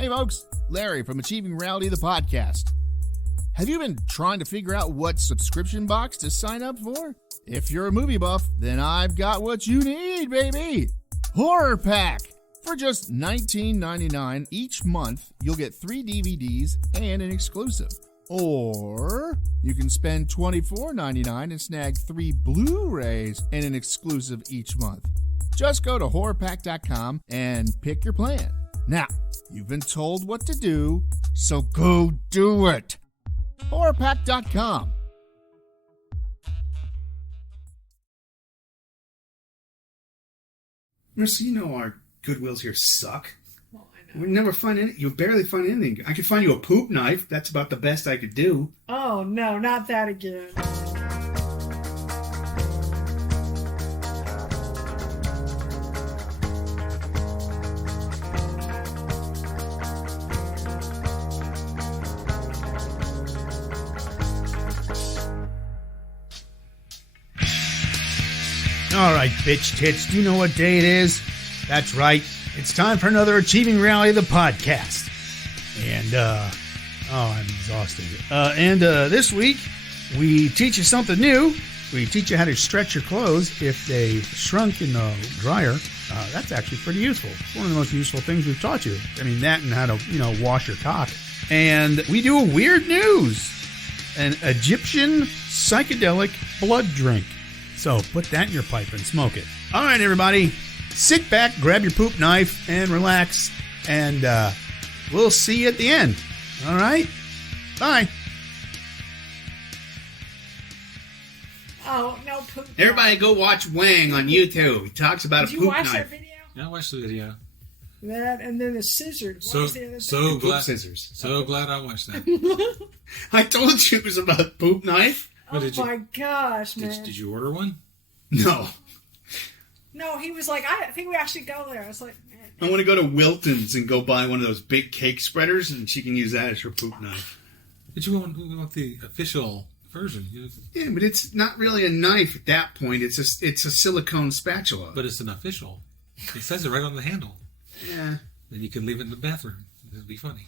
Hey folks, Larry from Achieving Reality, the podcast. Have you been trying to figure out what subscription box to sign up for? If you're a movie buff, then I've got what you need, baby! Horror Pack! For just $19.99 each month, you'll get 3 DVDs and an exclusive. Or you can spend $24.99 and snag 3 Blu-rays and an exclusive each month. Just go to horrorpack.com and pick your plan. Now, you've been told what to do, so go do it. horrorpack.com. Marisa, you know our Goodwills here suck. Well, I know. We never find any. You barely find anything. I could find you a poop knife. That's about the best I could do. Oh, no, not that again. All right, bitch tits, do you know what day it is? That's right. It's time for another Achieving Reality, the podcast. And, I'm exhausted. This week, we teach you something new. We teach you how to stretch your clothes if they shrunk in the dryer. That's actually pretty useful. It's one of the most useful things we've taught you. I mean, that and how to, wash your cock. And we do a weird news. An Egyptian psychedelic blood drink. So put that in your pipe and smoke it. All right, everybody. Sit back, grab your poop knife, and relax. And we'll see you at the end. All right? Bye. Oh, no poop. Everybody go watch Whang on YouTube. He talks about Did a you poop watch knife. that video? Yeah, I watched the video. That and then the scissors. What was the other thing? Poop scissors. So glad I watched that. I told you it was about a poop knife. Oh did you- my gosh, man. Did you order one? No. No, he was like, I think we actually go there. I was like, man. I want to go to Wilton's and go buy one of those big cake spreaders, and she can use that as her poop knife. Did you want the official version? Yeah, but it's not really a knife at that point. It's a silicone spatula. But it's an official. It says it right on the handle. Yeah. Then you can leave it in the bathroom. It'd be funny.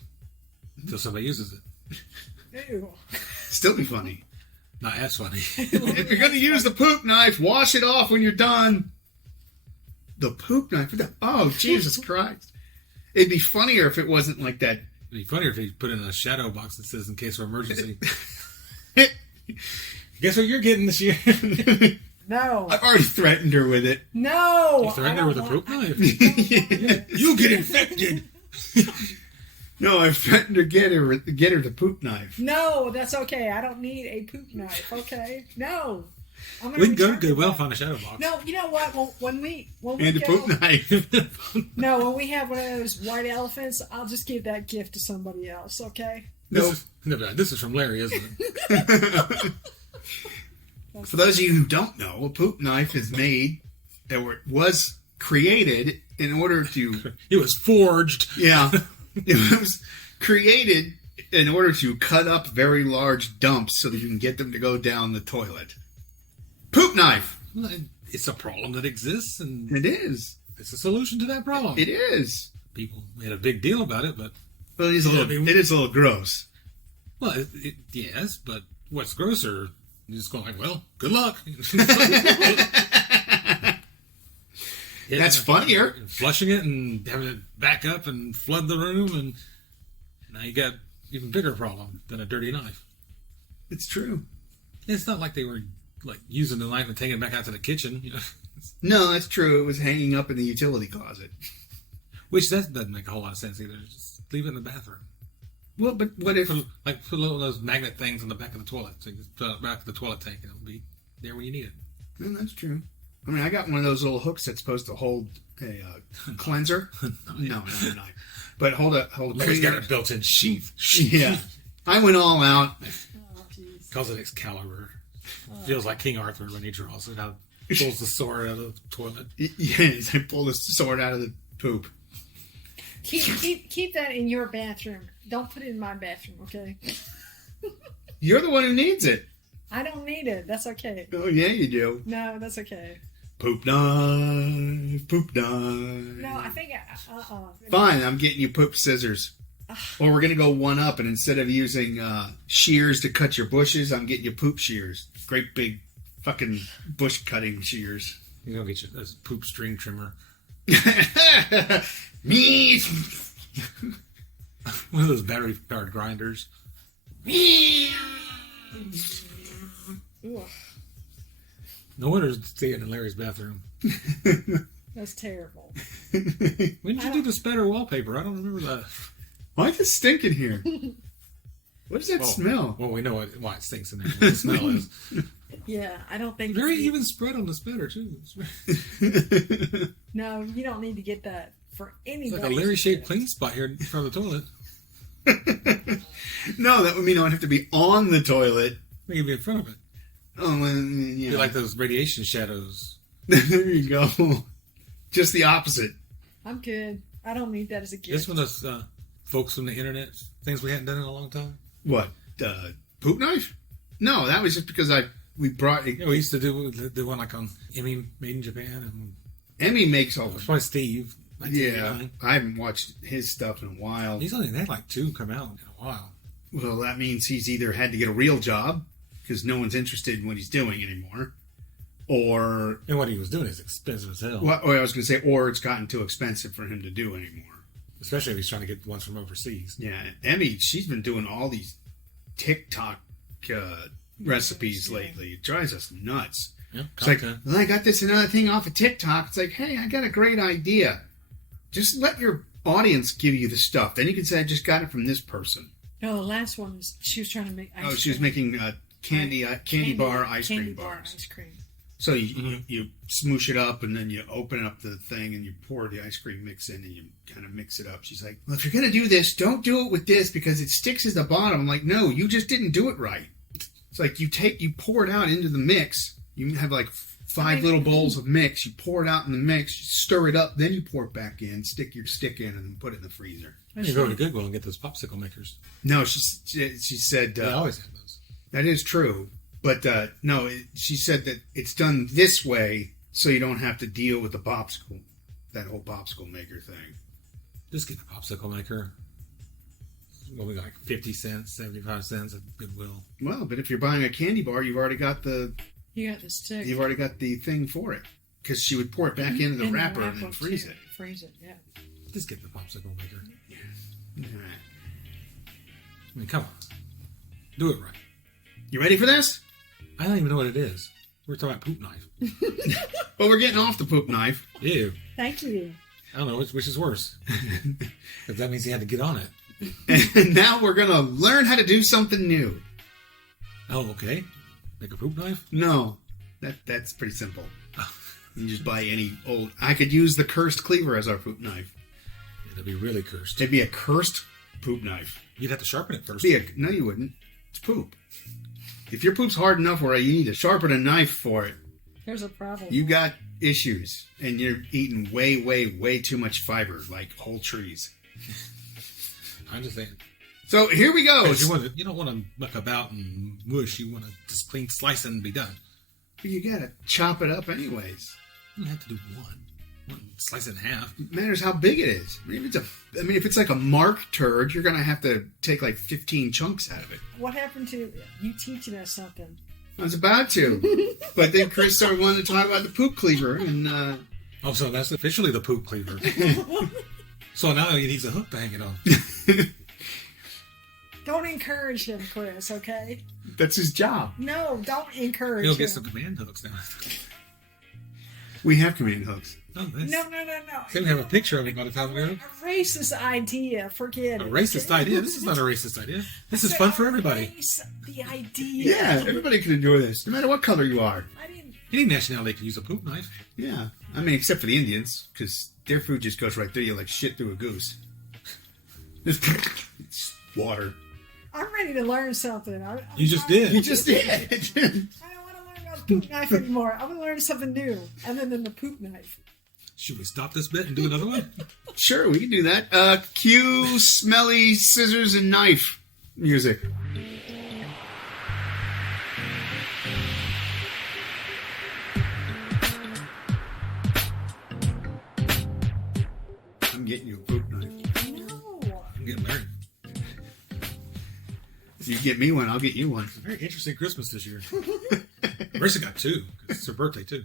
Until somebody uses it. Ew. Still be funny. Not as funny. If you're going to use the poop knife, wash it off when you're done. The poop knife? Oh, Jesus Christ. It'd be funnier if it wasn't like that. It'd be funnier if you put it in a shadow box that says in case of emergency. Guess what you're getting this year? No. I've already threatened her with it. No. You threatened her with a poop knife? You get infected. No, I threatened to get her the poop knife. No, that's okay. I don't need a poop knife. Okay. No. I'm gonna We can go to return Goodwill, that. find a shadow box. No, you know what? When we And a go, poop knife. no, when we have one of those white elephants, I'll just give that gift to somebody else. Okay. This is from Larry, isn't it? For those of you who don't know, a poop knife is made, or was created in order to... It was forged. Yeah. It was created in order to cut up very large dumps so that you can get them to go down the toilet. Poop knife! It's a problem that exists, and It is. it's a solution to that problem. It is. People made a big deal about it, but... Well, it is a little gross. Well, yes, but what's grosser is just going like, well, good luck. That's funnier. And flushing it and having it back up and flood the room, and now you got even bigger problem than a dirty knife. It's true. It's not like they were like using the knife and taking it back out to the kitchen, you know. No, that's true. It was hanging up in the utility closet. Which that doesn't make a whole lot of sense either. Just leave it in the bathroom. Well, but what if... Put little those magnet things on the back of the toilet, so you just put it back to the toilet tank, and it'll be there when you need it. Well, that's true. I mean, I got one of those little hooks that's supposed to hold a cleanser. No, not a knife. But hold a Larry's got a built-in sheath. Yeah. I went all out. Oh, jeez. Calls it Excalibur. Feels like King Arthur when he draws it out. Pulls the sword out of the toilet. Yes, I pulled the sword out of the poop. Keep that in your bathroom. Don't put it in my bathroom, okay? You're the one who needs it. I don't need it. That's okay. Oh, yeah, you do. No, that's okay. Poop knife, poop knife. No, I think Fine, I'm getting you poop scissors. Or we're going to go one up, and instead of using shears to cut your bushes, I'm getting you poop shears. Great big fucking bush cutting shears. You're going to get you a poop string trimmer. Me. One of those battery-powered grinders. Ugh, No wonder it's staying in Larry's bathroom. that's terrible. When did you do the spatter wallpaper? I don't remember that. Why is it stinking here? What does that smell? Well, we know why it stinks in there. What the smell is. Yeah, I don't think... Very even spread on the spatter, too. No, you don't need to get that for anybody. It's like a Larry-shaped clean spot here in front of the toilet. No, that would mean I would have to be on the toilet. We can be in front of it. Oh, well, yeah. Be like those radiation shadows. There you go. Just the opposite. I'm good. I don't need that as a gift. This one of those folks from the internet, things we hadn't done in a long time. What? Poop knife? No, that was just because we brought... Yeah, we used to do one like on Emmy Made in Japan. And Emmy makes all it was the... probably Steve. Yeah, I haven't watched his stuff in a while. He's only had like 2 come out in a while. Well, that means he's either had to get a real job because no one's interested in what he's doing anymore, or... And what he was doing is expensive as hell. Well, I was going to say, or it's gotten too expensive for him to do anymore. Especially if he's trying to get ones from overseas. Yeah, Emmy, she's been doing all these TikTok recipes lately. It drives us nuts. Yeah, it's like, well, I got this another thing off of TikTok. It's like, hey, I got a great idea. Just let your audience give you the stuff. Then you can say, I just got it from this person. No, the last one was she was trying to make ice cream. She was making candy bar ice cream bars. Ice cream. So you smoosh it up, and then you open up the thing, and you pour the ice cream mix in, and you kind of mix it up. She's like, well, if you're going to do this, don't do it with this because it sticks at the bottom. I'm like, no, you just didn't do it right. It's like you pour it out into the mix. You have like 5 little bowls of mix. You pour it out in the mix, you stir it up, then you pour it back in, stick your stick in, and then put it in the freezer. You go to Goodwill and get those popsicle makers. No, she said... They always have those. That is true. But no, she said that it's done this way so you don't have to deal with the popsicle, that whole popsicle maker thing. Just get the popsicle maker. What we got, like 50 cents, 75 cents at Goodwill. Well, but if you're buying a candy bar, you've already got the... You got the stick. You've already got the thing for it. Because she would pour it back into the wrapper and then freeze it. Freeze it, yeah. Just get the popsicle maker. Yeah. I mean, come on. Do it right. You ready for this? I don't even know what it is. We're talking about poop knife. Well, we're getting off the poop knife. Ew. Thank you. I don't know which is worse. Because that means he had to get on it. And now we're going to learn how to do something new. Oh, okay. Make a poop knife? No. That's pretty simple. You just buy any old... I could use the cursed cleaver as our poop knife. It'd be really cursed. It'd be a cursed poop knife. You'd have to sharpen it first. No, you wouldn't. It's poop. If your poop's hard enough where you need to sharpen a knife for it, there's a problem. You got issues, and you're eating way, way, way too much fiber, like whole trees. I'm just saying. So here we go. You don't want to muck about and mush. You want to just clean slice and be done. But you got to chop it up anyways. You don't have to do one. Slice it in half. It matters how big it is. If it's like a mark turd, you're going to have to take like 15 chunks out of it. What happened to you teaching us something? I was about to. But then Chris started wanting to talk about the poop cleaver. And oh, so that's officially the poop cleaver. So now he needs a hook to hang it on. Don't encourage him, Chris, okay? That's his job. No, don't encourage He'll him. get some command hooks now. We have command hooks. No. So we have a picture of it by the time we go. Erase this idea. Forget it. A racist idea? This is not a racist idea. This is fun for everybody. Erase the idea. Yeah, everybody can enjoy this, no matter what color you are. Any nationality can use a poop knife. Yeah. Except for the Indians, because their food just goes right through you like shit through a goose. It's water. I'm ready to learn something. You just did. You just did. I don't want to learn about the poop knife anymore. I want to learn something new, other than the poop knife. Should we stop this bit and do another one? Sure, we can do that. Cue smelly scissors and knife music. I'm getting you a poop knife. No. I'm getting married. you get me one, I'll get you one. It's a very interesting Christmas this year. Marisa got 2 because it's her birthday too.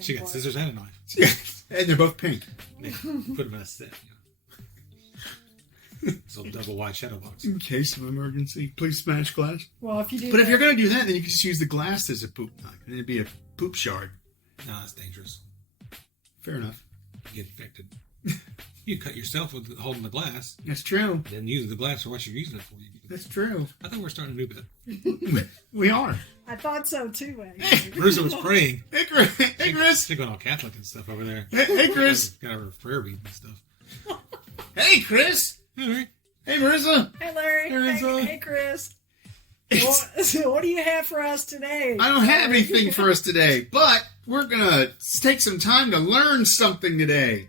She got scissors and a knife. And they're both pink. Yeah, put them in a set. So double wide shadow box. In case of emergency, please smash glass. Well, if you do But that, if you're going to do that, then you can just use the glass as a poop knife. And it'd be a poop shard. No, that's dangerous. Fair enough. You get infected. You cut yourself with holding the glass, That's true. then use the glass for what you're using it for. That's true. I think we're starting a new bit. We are. I thought so too, actually. Marisa was praying. Hey, Chris. Hey, Chris. She's going all Catholic and stuff over there. Hey, Chris. Got her prayer bead and stuff. Hey, Chris. All right. Hey, Marisa. Hey, Larry. Marisa. Hey, Chris. What do you have for us today? I don't have anything for us today, but we're going to take some time to learn something today.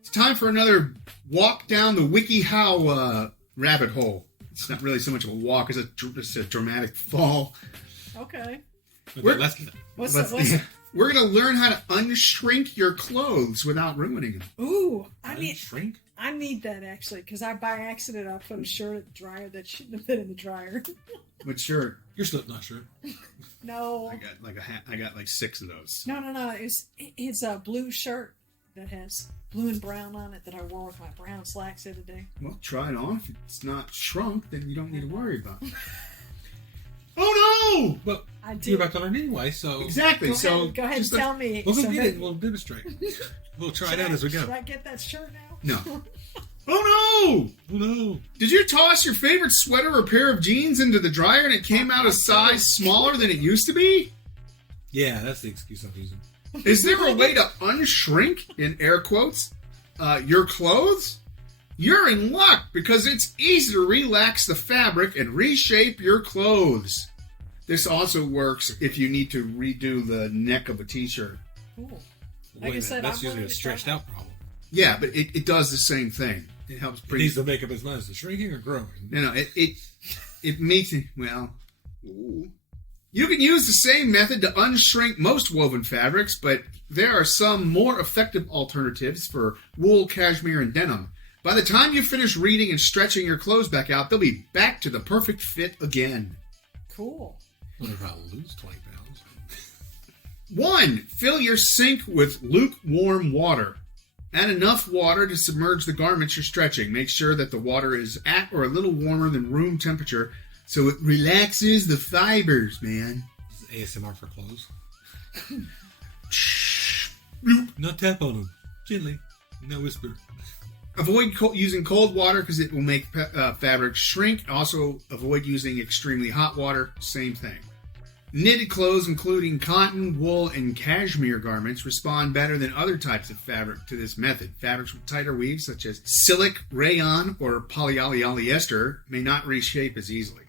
It's time for another walk down the WikiHow rabbit hole. It's not really so much of a walk as it's a dramatic fall. Okay. We're- What's We're going to learn how to unshrink your clothes without ruining them. Ooh, I need shrink? I need that actually because by accident I put a shirt in the dryer that shouldn't have been in the dryer. What shirt? Your Slipknot shirt. No, I got like a hat. I got like 6 of those. no. It's a blue shirt that has blue and brown on it that I wore with my brown slacks the other day. Well, try it on. If it's not shrunk, then you don't need to worry about it. Oh no! Well, I did. you're about to learn anyway, so Exactly. Go ahead and just tell me. we'll go So get that- it and we'll demonstrate. We'll try it out as we go. Should I get that shirt now? No. Oh no! Oh, no. Did you toss your favorite sweater or pair of jeans into the dryer and it came out a size smaller than it used to be? Yeah, that's the excuse I'm using. Is there a way to unshrink, in air quotes, your clothes? You're in luck because it's easy to relax the fabric and reshape your clothes. This also works if you need to redo the neck of a t-shirt. Cool. Wait a minute, said, that's I'm usually willing a to try stretched that. out problem. Yeah, but it does the same thing. It helps It bring... needs to make up its mind. Is it shrinking or growing? No, it makes it, well... Ooh. You can use the same method to unshrink most woven fabrics, but there are some more effective alternatives for wool, cashmere, and denim. By the time you finish reading and stretching your clothes back out, they'll be back to the perfect fit again. Cool. I wonder if I'll lose 20 pounds. 1. Fill your sink with lukewarm water. Add enough water to submerge the garments you're stretching. Make sure that the water is at or a little warmer than room temperature so it relaxes the fibers, man. This is ASMR for clothes. Bloop. Not tap on them. Gently. No whisper. Avoid using cold water because it will make fabric shrink. Also, avoid using extremely hot water. Same thing. Knitted clothes, including cotton, wool, and cashmere garments, respond better than other types of fabric to this method. Fabrics with tighter weaves, such as silic, rayon, or polyester, may not reshape as easily.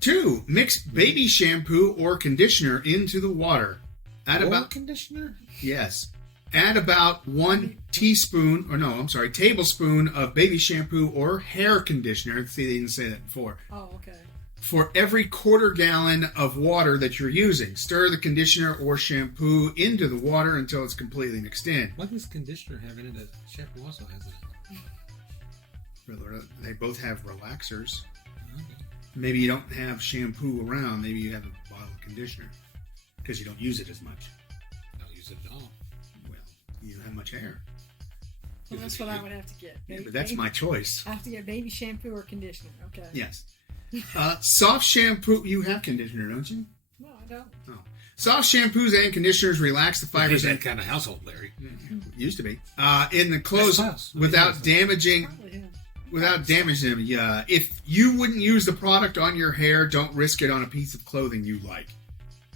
2. Mix baby shampoo or conditioner into the water. Add about conditioner? Yes. Add about 1 tablespoon of baby shampoo or hair conditioner. See, they didn't say that before. Oh, okay. For every quarter gallon of water that you're using. Stir the conditioner or shampoo into the water until it's completely mixed in. What does conditioner have in it that shampoo also has in it? They both have relaxers. Okay. Maybe you don't have shampoo around. Maybe you have a bottle of conditioner because you don't use it as much. I don't use it at all. Well, you don't have much hair. Well, that's what I would have to get. Yeah, but that's my choice. I have to get baby shampoo or conditioner. Okay. Yes. Soft shampoo. You have conditioner, don't you? No, I don't. Oh. Soft shampoos and conditioners relax the fibers. That kind of household, Larry. Used to be. In the clothes That's without damaging... Probably him. Without damaging them, yeah. If you wouldn't use the product on your hair, don't risk it on a piece of clothing you like.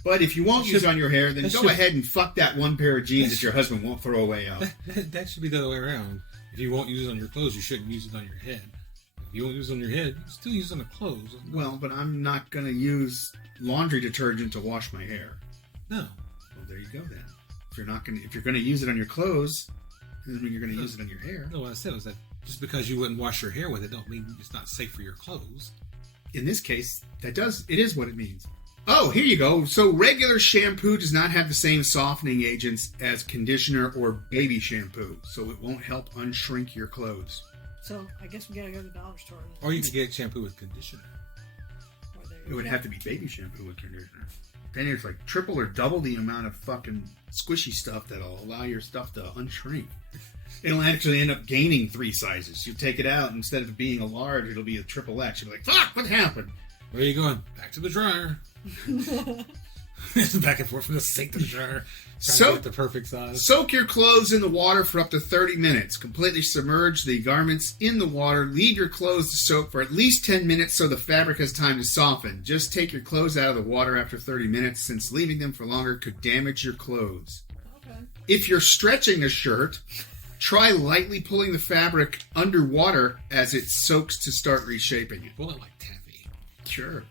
But if you won't use it on your hair, then go ahead and fuck that one pair of jeans that your husband won't throw away out. That should be the other way around. If you won't use it on your clothes, you shouldn't use it on your head. If you won't use it on your head, you still use it on the clothes. Well, but I'm not going to use laundry detergent to wash my hair. No. Well, there you go then. If you're going to use it on your clothes, doesn't mean you're going to use it on your hair. No, what I said was that just because you wouldn't wash your hair with it, don't mean it's not safe for your clothes. In this case, it is what it means. Oh, here you go. So regular shampoo does not have the same softening agents as conditioner or baby shampoo, so it won't help unshrink your clothes. So I guess we gotta go to the dollar store. Or you can get shampoo with conditioner. It would have to be baby shampoo and conditioner. Then there's like triple or double the amount of fucking squishy stuff that'll allow your stuff to unshrink. It'll actually end up gaining 3 sizes. You take it out, instead of it being a large, it'll be a triple X. You'll be like, fuck, what happened? Where are you going? Back to the dryer. Back and forth from the sink to the dryer. Trying to get the perfect size. Soak your clothes in the water for up to 30 minutes. Completely submerge the garments in the water. Leave your clothes to soak for at least 10 minutes so the fabric has time to soften. Just take your clothes out of the water after 30 minutes, since leaving them for longer could damage your clothes. Okay. If you're stretching a shirt, try lightly pulling the fabric underwater as it soaks to start reshaping it. Pull it like taffy. Sure.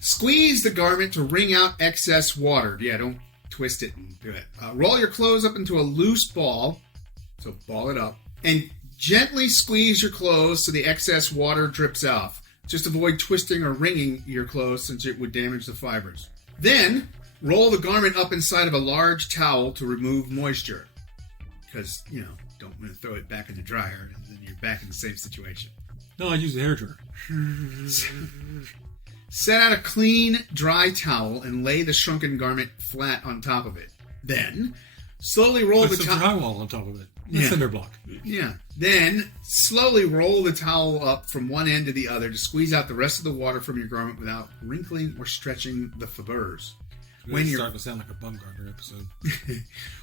Squeeze the garment to wring out excess water. Yeah, don't twist it and do it. Roll your clothes up into a loose ball, so ball it up, and gently squeeze your clothes so the excess water drips off. Just avoid twisting or wringing your clothes, since it would damage the fibers. Then, roll the garment up inside of a large towel to remove moisture. Because, don't want to throw it back in the dryer, and then you're back in the same situation. No, I use the hair dryer. Set out a clean, dry towel and lay the shrunken garment flat on top of it. Then, slowly roll Put the some towel. drywall on top of it. Yeah. Cinder block. Yeah. Then, slowly roll the towel up from one end to the other to squeeze out the rest of the water from your garment without wrinkling or stretching the fibers. When you're starting to sound like a Bumgarner episode.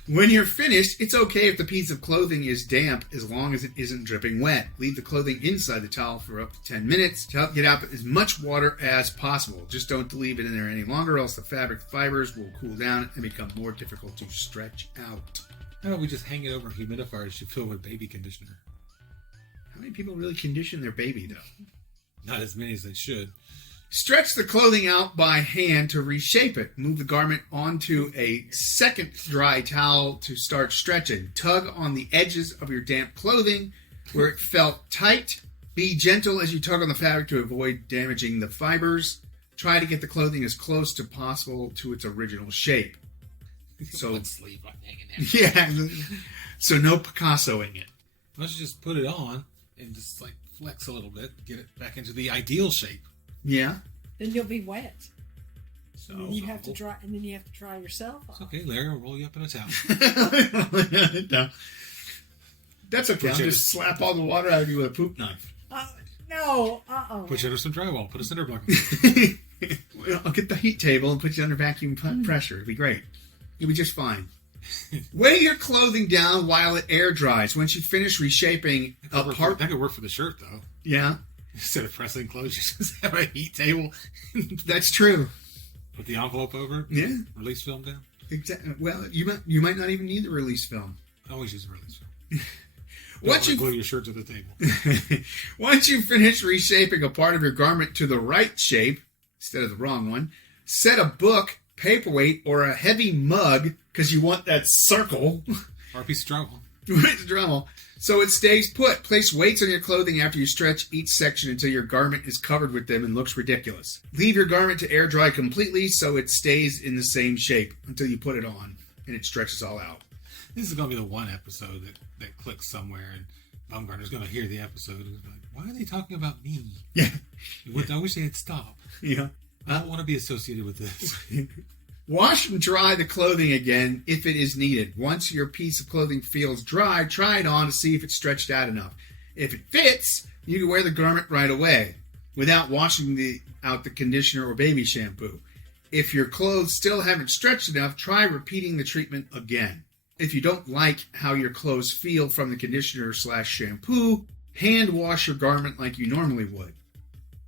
When you're finished, it's okay if the piece of clothing is damp as long as it isn't dripping wet. Leave the clothing inside the towel for up to 10 minutes to help get out as much water as possible. Just don't leave it in there any longer, else the fabric fibers will cool down and become more difficult to stretch out. How about we just hang it over humidifiers to fill with baby conditioner? How many people really condition their baby, though? Not as many as they should. Stretch the clothing out by hand to reshape it. Move the garment onto a second dry towel to start stretching. Tug on the edges of your damp clothing where it felt tight. Be gentle as you tug on the fabric to avoid damaging the fibers. Try to get the clothing as close to possible to its original shape. So, sleeve like hanging there. yeah. So no Picassoing it. Why don't you just put it on and just like flex a little bit, get it back into the ideal shape. Yeah. Then you'll be wet. So And then you have to dry, and then you have to dry yourself off. It's okay, Larry. I'll roll you up in a towel. No. That's okay. I'll just slap all the water out of you with a poop knife. No. Put you under some drywall. Put a cinder block. Well, I'll get the heat table and put you under vacuum pressure. It'll be great. You'll be just fine. Weigh your clothing down while it air dries. Once you finish reshaping a part... That could work for the shirt, though. Yeah, Instead of pressing clothes, you just have a heat table. that's true. Put the envelope over it. Yeah. Release film down. Exactly. Well, you might not even need the release film. I always use a release film. Once you glue your shirt to the table. Once you finish reshaping a part of your garment to the right shape, instead of the wrong one, set a book, paperweight, or a heavy mug, because you want that circle. Or a piece of drywall. With drywall, so it stays put. Place weights on your clothing after you stretch each section until your garment is covered with them and looks ridiculous. Leave your garment to air dry completely so it stays in the same shape until you put it on and it stretches all out. This is going to be the one episode that clicks somewhere, and Bumgarner's going to hear the episode and be like, why are they talking about me? Yeah. I wish they had stopped. Yeah. I don't want to be associated with this. Wash and dry the clothing again if it is needed. Once your piece of clothing feels dry, try it on to see if it's stretched out enough. If it fits, you can wear the garment right away without washing out the conditioner or baby shampoo. If your clothes still haven't stretched enough, try repeating the treatment again. If you don't like how your clothes feel from the conditioner/shampoo, hand wash your garment like you normally would.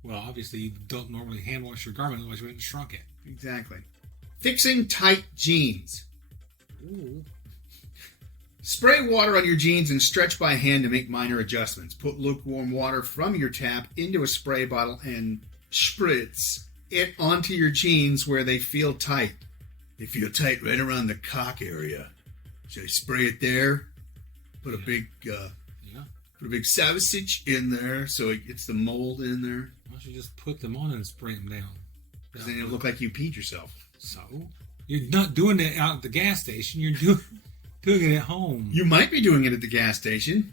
Well, obviously, you don't normally hand wash your garment, otherwise you wouldn't shrunk it. Exactly. Fixing tight jeans. Ooh. Spray water on your jeans and stretch by hand to make minor adjustments. Put lukewarm water from your tap into a spray bottle and spritz it onto your jeans where they feel tight. They feel tight right around the cock area. So you spray it there. Put a big sausage in there so it gets the mold in there. Why don't you just put them on and spray them down? Because then it'll look like you peed yourself. So? You're not doing it out at the gas station. You're doing it at home. You might be doing it at the gas station.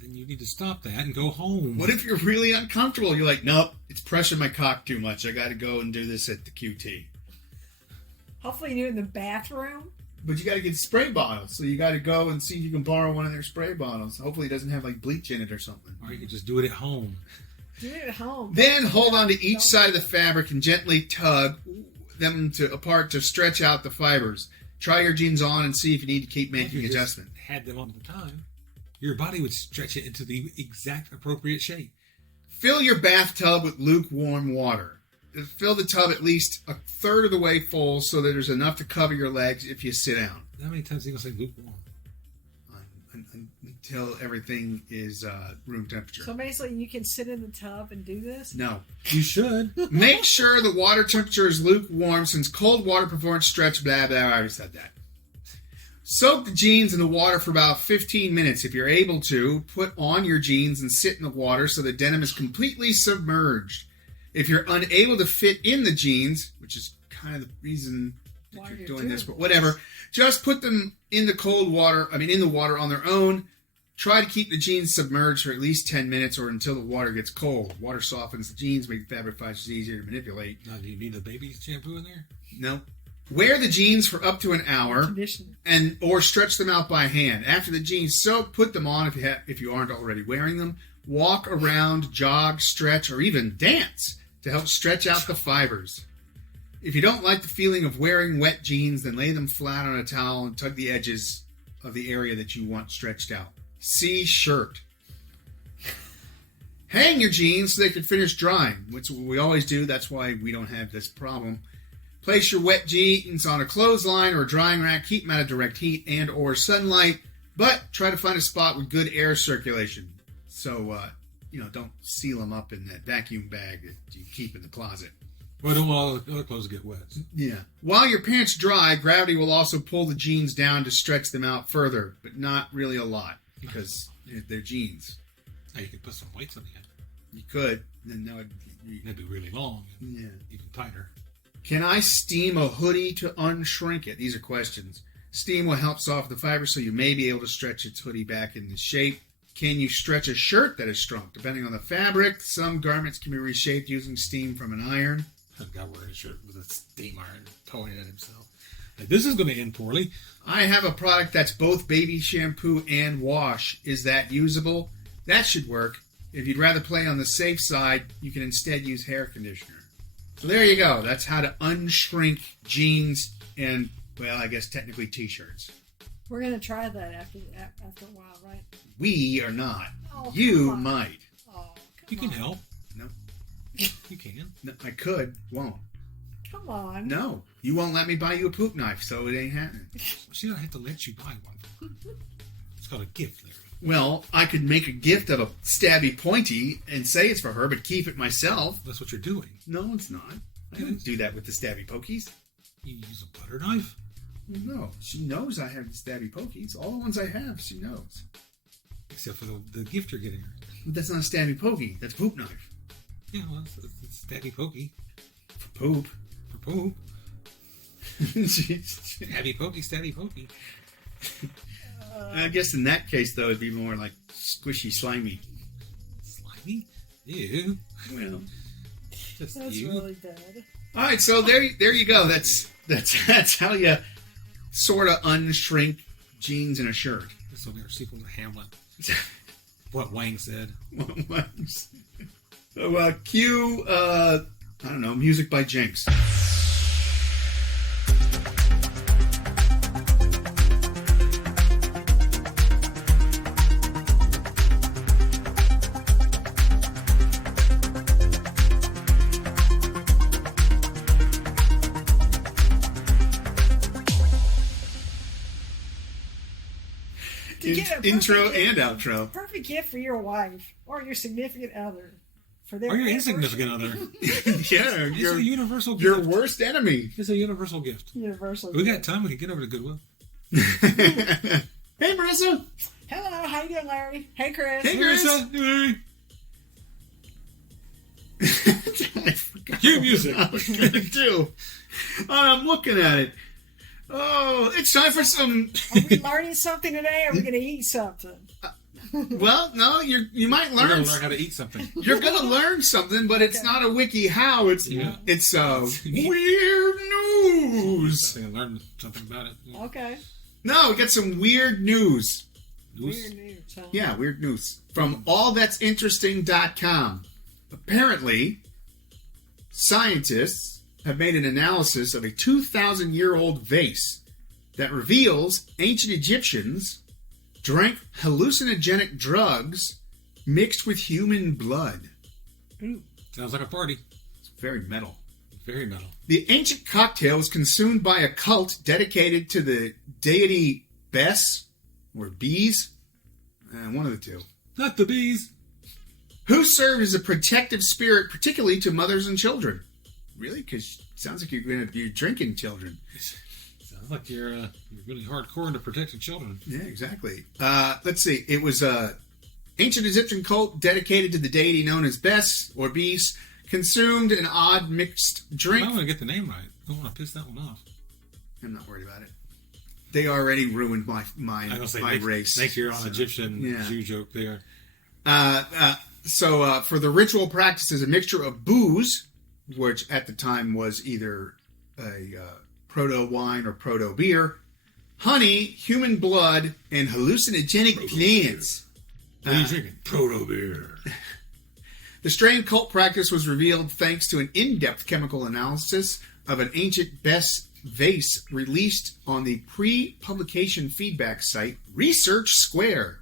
Then you You need to stop that and go home. What if you're really uncomfortable? You're like, nope, it's pressuring my cock too much. I got to go and do this at the QT. Hopefully you do it in the bathroom. But you got to get spray bottles, so you got to go and see if you can borrow one of their spray bottles. Hopefully it doesn't have like bleach in it or something. Or you can just do it at home. Do it at home. Then hold on to each side of the fabric and gently tug them apart to stretch out the fibers. Try your jeans on and see if you need to keep making adjustments. Had them on the time, your body would stretch it into the exact appropriate shape. Fill your bathtub with lukewarm water. Fill the tub at least a third of the way full so that there's enough to cover your legs if you sit down. How many times are you going to say lukewarm? Until everything is room temperature. So basically you can sit in the tub and do this? No. You should. Make sure the water temperature is lukewarm since cold water prevents stretch, blah, blah. I already said that. Soak the jeans in the water for about 15 minutes. If you're able to, put on your jeans and sit in the water so the denim is completely submerged. If you're unable to fit in the jeans, which is kind of the reason that you're doing this, but whatever, just put them in the in the water on their own. Try to keep the jeans submerged for at least 10 minutes or until the water gets cold. Water softens the jeans, makes fabric fibers easier to manipulate. Now, do you need the baby shampoo in there? No. Wear the jeans for up to an hour or stretch them out by hand. After the jeans soak, put them on if you aren't already wearing them. Walk around, jog, stretch, or even dance to help stretch out the fibers. If you don't like the feeling of wearing wet jeans, then lay them flat on a towel and tug the edges of the area that you want stretched out. See shirt. Hang your jeans so they can finish drying, which we always do. That's why we don't have this problem. Place your wet jeans on a clothesline or a drying rack. Keep them out of direct heat and or sunlight, but try to find a spot with good air circulation. So, don't seal them up in that vacuum bag that you keep in the closet. Well, don't want all the other clothes to get wet. Yeah. While your pants dry, gravity will also pull the jeans down to stretch them out further, but not really a lot because they're jeans. Now you could put some weights on the end. You could, then that would That'd be really long. Yeah. Even tighter. Can I steam a hoodie to unshrink it? These are questions. Steam will help soften the fiber, so you may be able to stretch its hoodie back into shape. Can you stretch a shirt that is shrunk? Depending on the fabric, some garments can be reshaped using steam from an iron. A guy wearing a shirt with a steam iron towing at himself. Like, this is going to end poorly. I have a product that's both baby shampoo and wash. Is that usable? That should work. If you'd rather play on the safe side, you can instead use hair conditioner. So there you go. That's how to unshrink jeans and, well, I guess technically t-shirts. We're going to try that after a while, right? We are not. Oh, You might. Oh, You can help. No. You can. No, I could. Won't. Come on. No. You won't let me buy you a poop knife, so it ain't happening. See, I have to let you buy one. It's called a gift, Larry. Well, I could make a gift of a stabby pointy and say it's for her, but keep it myself. That's what you're doing. No, it's not. I don't do that with the stabby pokies. You use a butter knife. No, she knows I have the stabby pokies. All the ones I have, she knows. Except for the gift you're getting her. But that's not a stabby pokey. That's a poop knife. Yeah, well, it's stabby pokey. For poop. For poop. Jeez. Stabby pokey, stabby pokey. I guess in that case, though, it'd be more like squishy, slimy. Slimy? Ew. Well, Just That's you. really bad. all right. So there you go. That's how you sort of unshrink jeans in a shirt. This will be our sequel to Hamlet. What Whang said. So cue I don't know, music by Jinx. Intro and outro. Perfect gift for your wife or your significant other. For their Or your anniversary. insignificant other. Yeah, It's a universal gift. your worst enemy. It's a universal gift. Universal. We got time. We can get over to Goodwill. Hey, Marissa. Hello, how you doing, Larry? Hey, Chris. Hey, Chris. Larry. I forgot Cue music. what I was going to do. I'm looking at it. Oh, it's time for some... Are we learning something today? Or are we going to eat something? Well, no, you might We're going learn. to learn how to eat something. You're gonna learn something, but it's not a wiki how. It's Yeah. it's weird news. I can learn something about it. Okay. No, we got some weird news. Weird news, huh? Yeah, weird news from allthat'sinteresting.com. Apparently, scientists have made an analysis of a 2,000-year-old vase that reveals ancient Egyptians drank hallucinogenic drugs mixed with human blood. Ooh. Sounds like a party. It's very metal. Very metal. The ancient cocktail was consumed by a cult dedicated to the deity Bes, or Bees, one of the two, Not the bees. who served as a protective spirit, particularly to mothers and children. Really? Because it sounds like you're going to be drinking children. Sounds like you're really hardcore into protecting children. Yeah, exactly. Let's see. It was a ancient Egyptian cult dedicated to the deity known as Bes, or Bees, consumed an odd mixed drink. I want to get the name right. I don't want to piss that one off. I'm not worried about it. They already ruined my I was gonna say, race. make your own Egyptian yeah. Jew joke there. So for the ritual practices, a mixture of booze, which at the time was either a proto-wine or proto-beer, honey, human blood, and hallucinogenic plants. What are you drinking? Proto beer. The strange cult practice was revealed thanks to an in-depth chemical analysis of an ancient Bes vase released on the pre-publication feedback site Research Square.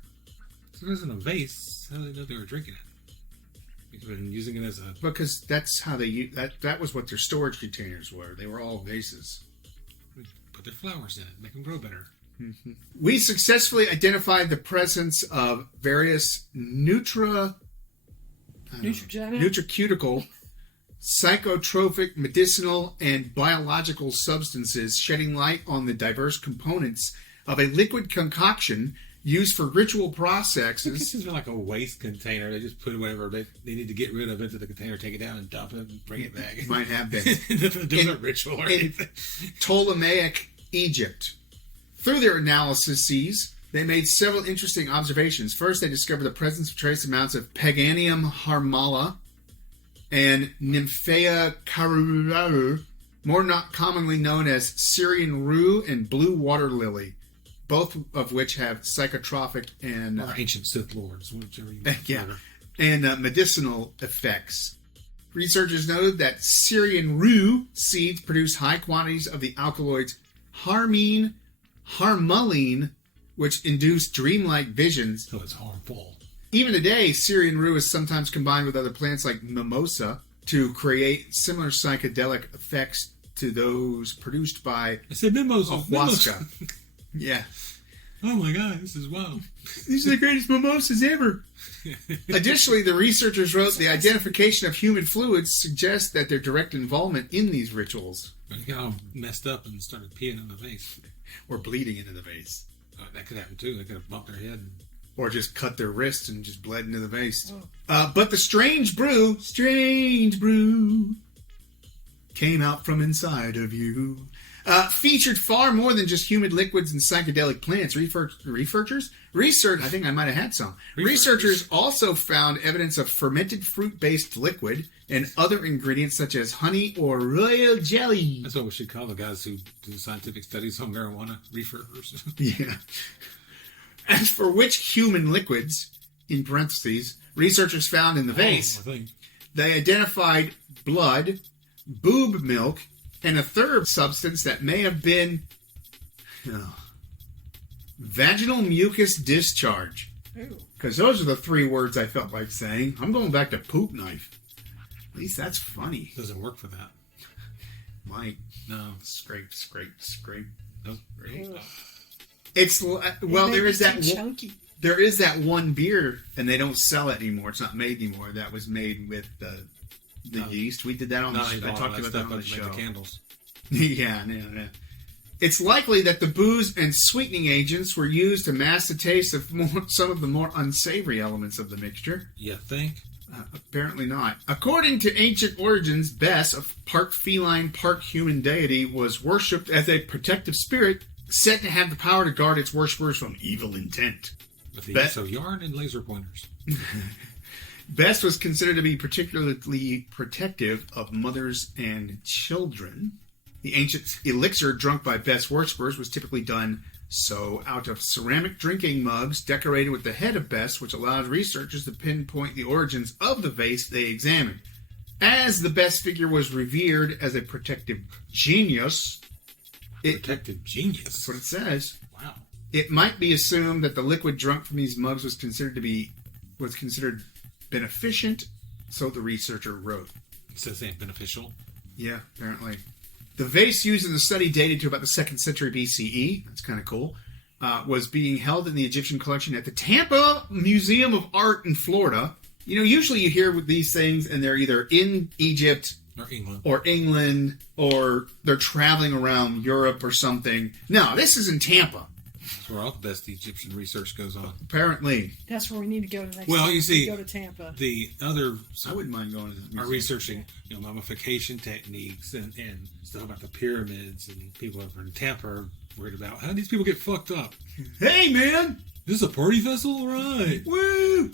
So it was in a vase. How did they know they were drinking it? Because they've been using it as a... Because that's how they use that was what their storage containers were. They were all vases. Put their flowers in it. Make them grow better. We successfully identified the presence of various Neutrogena? nutraceutical, psychotropic, medicinal, and biological substances, shedding light on the diverse components of a liquid concoction used for ritual This processes. is like a waste container. They just put whatever they need to get rid of into the container, take it down and dump it and bring it back. It might have been. There's a ritual or in anything. Ptolemaic Egypt. Through their analyses, they made several interesting observations. First, they discovered the presence of trace amounts of Paganium harmala and Nymphea carularu, more not commonly known as Syrian rue and blue water lily, both of which have psychotropic and Or ancient Sith lords, whichever you yeah, prefer. and medicinal effects. Researchers noted that Syrian rue seeds produce high quantities of the alkaloids harmaline, which induce dreamlike visions. So it's harmful. Even today, Syrian rue is sometimes combined with other plants like mimosa to create similar psychedelic effects to those produced by I said mimosa. ayahuasca. Yeah. Oh my god, this is wow. These are the greatest mimosas ever. Additionally, the researchers wrote the identification of human fluids suggests that their direct involvement in these rituals. But he got all messed up and started peeing in the vase. Or bleeding into the vase. That could happen too. They could have bumped their head. Or just cut their wrists and just bled into the vase. But the strange brew, came out from inside of you. Featured far more than just humid liquids and psychedelic plants. I think I might have had some. Researchers also found evidence of fermented fruit-based liquid and other ingredients such as honey or royal jelly. That's what we should call the guys who do scientific studies on marijuana, reefers. Yeah. As for which human liquids, in parentheses, researchers found in the vase, I think. they identified blood, boob milk, and a third substance that may have been vaginal mucus discharge. Ooh. Because those are the three words I felt like saying. I'm going back to poop knife. At least that's funny. Doesn't work for that. Might. No. Scrape. Nope. It's well, there is that chunky. there is that one beer, and they don't sell it anymore. It's not made anymore. That was made with the yeast. We did that on the show. I talked about that on the show. The candles. Yeah. It's likely that the booze and sweetening agents were used to mask the taste of some of the more unsavory elements of the mixture. You think? Apparently not. According to ancient origins, Bes, a part feline, part human deity, was worshipped as a protective spirit said to have the power to guard its worshippers from evil intent. With the use of yarn and laser pointers. Best was considered to be particularly protective of mothers and children. The ancient elixir drunk by Best worshippers was typically done so out of ceramic drinking mugs decorated with the head of Best, which allowed researchers to pinpoint the origins of the vase they examined. As the Best figure was revered as a protective genius... Protective genius? That's what it says. Wow. It might be assumed that the liquid drunk from these mugs was considered beneficent, so the researcher wrote. It says ain't beneficial. Yeah, apparently. The vase used in the study dated to about the 2nd century BCE. That's kind of cool. Was being held in the Egyptian collection at the Tampa Museum of Art in Florida. You know, usually you hear with these things and they're either in Egypt or England, or they're traveling around Europe or something. No, this is in Tampa. That's where all the best Egyptian research goes on. Apparently. That's where we need to go to next Well, time. you see, Go to Tampa. The other... I wouldn't mind going to the are researching mummification techniques and stuff about the pyramids, and people over in Tampa are worried about how these people get fucked up. Hey, man! This is a party vessel? Right. Woo!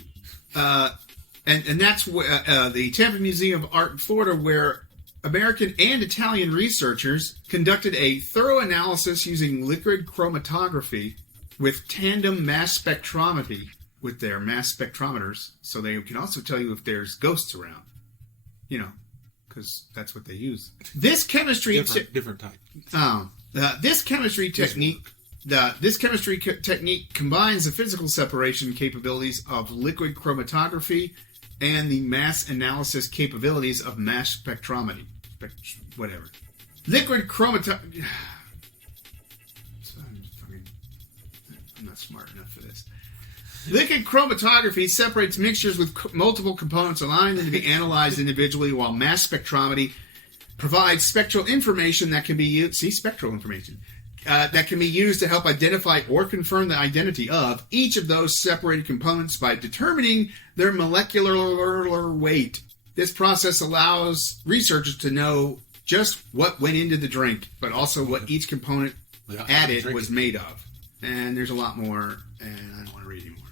And that's the Tampa Museum of Art in Florida, where American and Italian researchers conducted a thorough analysis using liquid chromatography with tandem mass spectrometry with their mass spectrometers, so they can also tell you if there's ghosts around. You know, because that's what they use. This chemistry... Different type. This chemistry technique... This chemistry technique combines the physical separation capabilities of liquid chromatography and the mass analysis capabilities of mass spectrometry. Whatever. Liquid chromatography... I'm not smart enough for this. Liquid chromatography separates mixtures with multiple components, allowing them to be analyzed individually, while mass spectrometry provides spectral information that can be used... See, spectral information. That can be used to help identify or confirm the identity of each of those separated components by determining their molecular weight. This process allows researchers to know just what went into the drink, but also what each component added was made of. And there's a lot more, and I don't want to read anymore.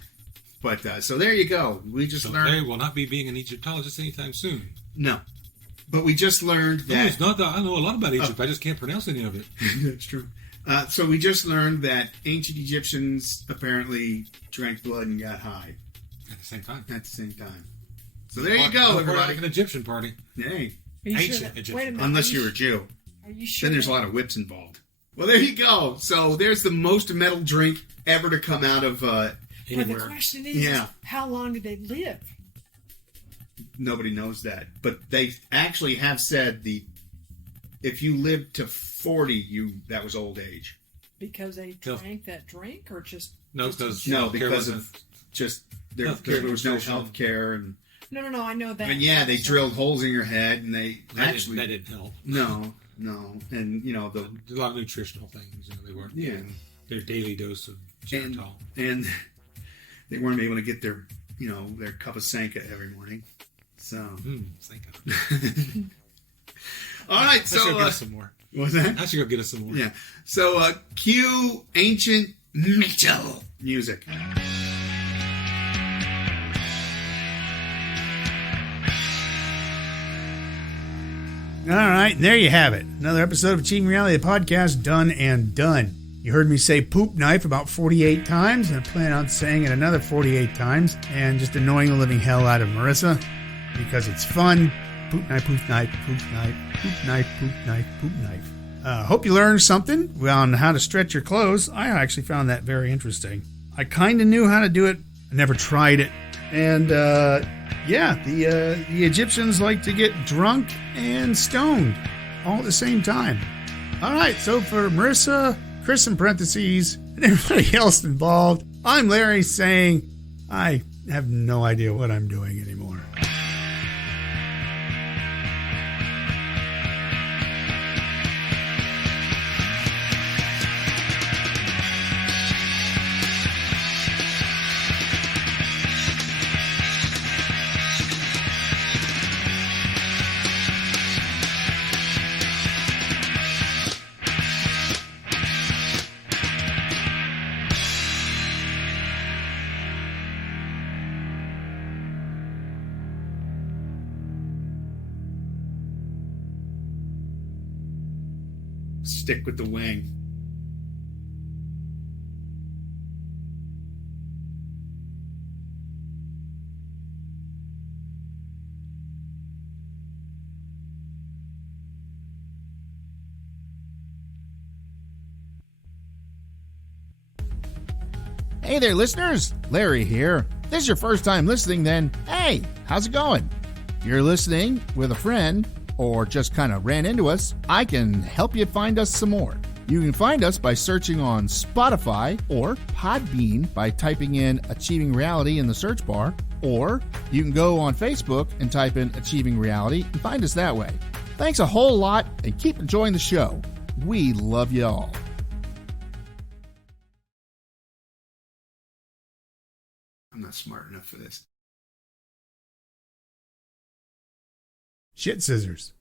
But, so there you go. We just learned... They will not be being an Egyptologist anytime soon. No. But we just learned that... It's not that I know a lot about Egypt. I just can't pronounce any of it. That's true. So we just learned that ancient Egyptians apparently drank blood and got high. At the same time. So there you go, everybody. Like an Egyptian party. Hey. Ancient Egyptian. Wait a minute. Unless you're a Jew. Are you sure? Then there's a lot of whips involved. Well, there you go. So there's the most metal drink ever to come out of anywhere. But the question is, how long did they live? Nobody knows that. But they actually have said if you lived to 40, that was old age. Because they drank that drink, or just... No, because of just there was no health care. And No, I know that. and yeah, they drilled holes in your head, and that didn't help. No. And, There's a lot of nutritional things. They weren't getting their daily dose of xylitol. And they weren't able to get their cup of Sanka every morning. So... Sanka. All right, I should go get us some more. What's that? I should go get us some more. Yeah. So, cue ancient metal music. All right, there you have it. Another episode of Achieving Reality, the podcast, done and done. You heard me say poop knife about 48 times, and I plan on saying it another 48 times, and just annoying the living hell out of Marisa, because it's fun. Poop knife, poop knife, poop knife, poop knife, poop knife, poop knife. Hope you learned something on how to stretch your clothes. I actually found that very interesting. I kind of knew how to do it. I never tried it. And, the Egyptians like to get drunk and stoned all at the same time. All right, so for Marisa, Chris in parentheses, and everybody else involved, I'm Larry saying I have no idea what I'm doing anymore. stick with the Whang. Hey there, listeners. Larry here. If this is your first time listening, then hey, how's it going? If you're listening with a friend or just kind of ran into us, I can help you find us some more. You can find us by searching on Spotify or Podbean by typing in Achieving Reality in the search bar, or you can go on Facebook and type in Achieving Reality and find us that way. Thanks a whole lot and keep enjoying the show. We love you all. I'm not smart enough for this. Shit scissors.